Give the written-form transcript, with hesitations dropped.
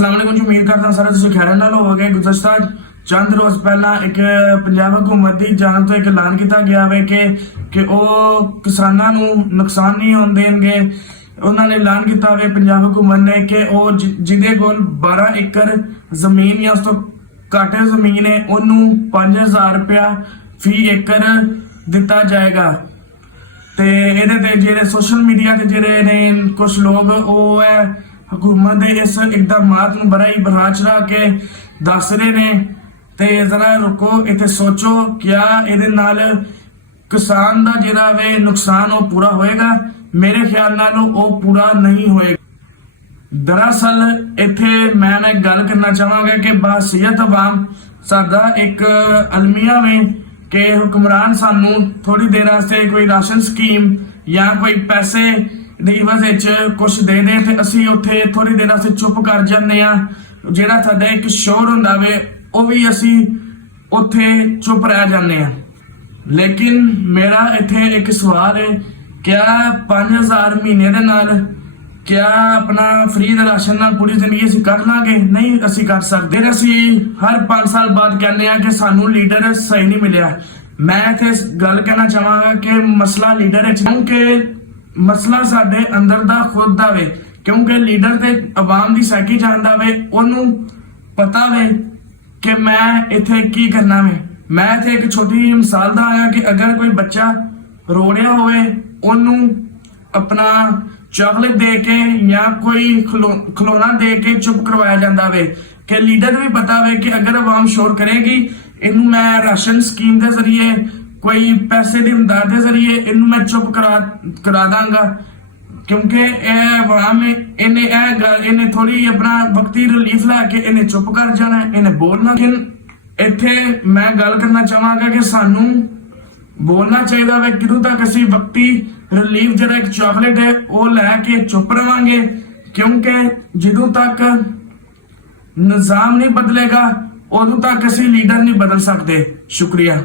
जी उम्मीद करता सारे तुम खैर नाल होवोगे। गुज़श्ता चंद रोज पहला एक पंजाब हुकूमत की जानब तो एक ऐलान किया गया है कि वो किसानों को नुकसान नहीं होने देंगे। उन्होंने ऐलान किया है पंजाब हुकूमत ने कि वो जिदे कोल 12 एकड़ जमीन या उस तो घट जमीन है उन्होंने 5000 रुपया फी एकड़ दिता जाएगा। ते ਇਹਦੇ ਤੇ ਜਿਹੜੇ सोशल मीडिया ਤੇ ਜਿਹੜੇ ਨੇ कुछ लोग ਉਹ ਹੈ हुकूमत ਦੇ ਇਸ ਇਕਦਾਮਾਤ ਨੂੰ ਬੜਾ ਹੀ ਬਰਾ ਚੜਾ ਕੇ ਦੱਸ ਰਹੇ ਨੇ। ਤੇ ਜ਼ਰਾ ਰੁਕੋ ਇੱਥੇ ਸੋਚੋ, ਕਿਆ ਇਹਦੇ ਨਾਲ ਕਿਸਾਨ ਦਾ ਜਿਹੜਾ ਵੇ ਨੁਕਸਾਨ ਉਹ ਪੂਰਾ ਹੋਏਗਾ? ਮੇਰੇ ਖਿਆਲ ਨਾਲ ਉਹ ਪੂਰਾ ਨਹੀਂ ਹੋਏਗਾ। दरअसल इत्थे मैं एक गल करना चाहांगा कि बहसीयत अवाम साडा एक अलमिया में कि हुक्मरान सानू थोड़ी देर वास्ते कोई राशन स्कीम या कोई पैसे दी वजह कुछ दे दे ते असी उत्थे थोड़ी देर वास्ते चुप कर जाने आ। जिहड़ा साडा एक शोर हुंदा वे वो भी असी उत्थे चुप रह जाने आ। लेकिन मेरा इत्थे एक सवाल है, क्या 5000 महीने दे नाल क्या अपना फ्री राशन ना पूरी जिंदगी असी कर लांगे? नहीं असी कर सकते। असी हर 5 साल बाद कहने हैं कि सानू लीडर सही नहीं मिलिया। मैं इत्थे गल कहना चाहांगा कि मसला लीडर है, क्योंकि मसला साडे अंदर दा खुद दा वे। क्योंकि लीडर ते आवाम दी साइकी जानदा वे, ओनू पता वे कि मैं इत्थे की करना वे। मैं इत्थे एक छोटी जी मिसाल दा कि अगर कोई बच्चा रो रहा होवे ओनू अपना चॉकलेट दे के या कोई खिलौना दे के चुप करवाया जाता है कि लीडर भी पता है कि अगर अवाम शोर करेगी इनू मैं राशन स्कीम के जरिए कोई पैसे की इमदाद के जरिए इनू मैं चुप करा दांगा। क्योंकि अवाम इन्हें थोड़ी अपना वक्ती रिलीफ लैके इन्हें चुप कर जाना, इन्हें बोलना। लेकिन इत्थे मैं गल करना चाहांगा कि सानू बोलना चाहिए वे किदों तक असी वक्ती रिलीफ जरा एक चॉकलेट है वो लैके चुप रवांगे। क्योंकि जदों तक निजाम नहीं बदलेगा उदों तक असी लीडर नहीं बदल सकते। शुक्रिया।